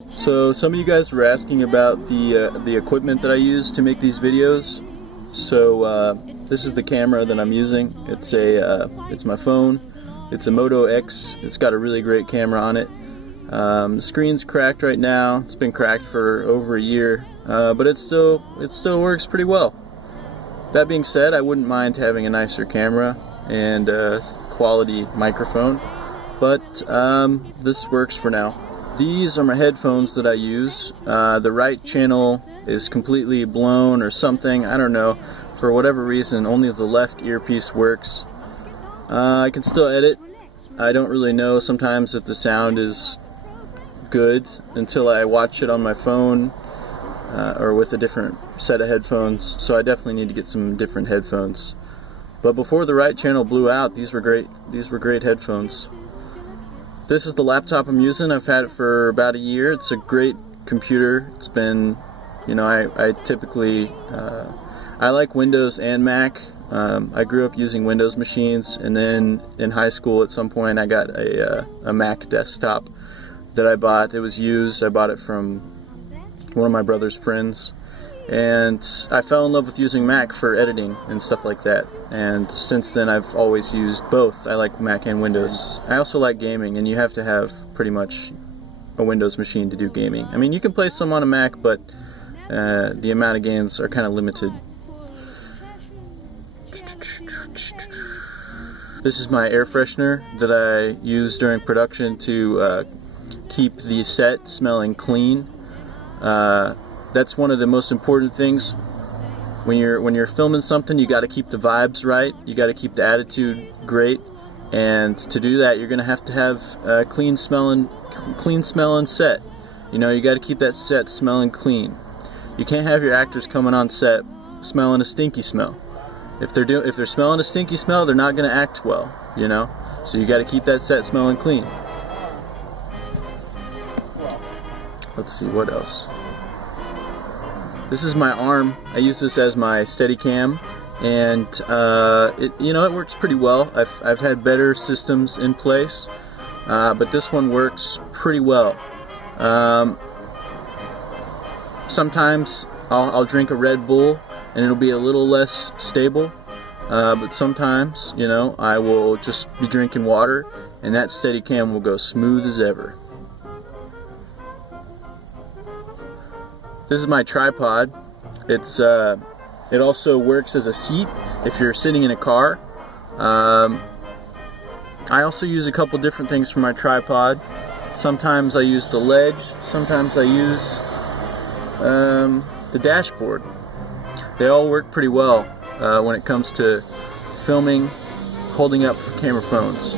So some of you guys were asking about the equipment that I use to make these videos. So this is the camera that I'm using. It's my phone. It's a Moto X. It's got a really great camera on it. The screen's cracked right now. It's been cracked for over a year, but it still works pretty well. That being said, I wouldn't mind having a nicer camera and a quality microphone, but this works for now. These are my headphones that I use. The right channel is completely blown or something, I don't know. For whatever reason, only the left earpiece works. I can still edit. I don't really know sometimes if the sound is good until I watch it on my phone or with a different set of headphones, so I definitely need to get some different headphones. But before the right channel blew out, these were great headphones. This is the laptop I'm using. I've had it for about a year. It's a great computer. It's been, you know, I typically, I like Windows and Mac. I grew up using Windows machines, and then in high school at some point I got a Mac desktop that I bought. It was used. I bought it from one of my brother's friends, and I fell in love with using Mac for editing and stuff like that, and since then I've always used both. I like Mac and Windows. I also like gaming, and you have to have pretty much a Windows machine to do gaming. I mean, you can play some on a Mac, but the amount of games are kind of limited. This is my air freshener that I use during production to keep the set smelling clean. That's one of the most important things when you're filming something. You got to keep the vibes right. You got to keep the attitude great, and to do that, you're gonna have to have a clean smelling set. You know, you got to keep that set smelling clean. You can't have your actors coming on set smelling a stinky smell. If they're smelling a stinky smell, they're not gonna act well. You know, so you got to keep that set smelling clean. Let's see what else. This is my arm. I use this as my steady cam, and it works pretty well. I've had better systems in place, but this one works pretty well. Sometimes I'll drink a Red Bull and it'll be a little less stable, but sometimes, you know, I will just be drinking water and that steady cam will go smooth as ever. This is my tripod. It also works as a seat if you're sitting in a car. I also use a couple different things for my tripod. Sometimes I use the ledge, sometimes I use the dashboard. They all work pretty well when it comes to filming, holding up for camera phones.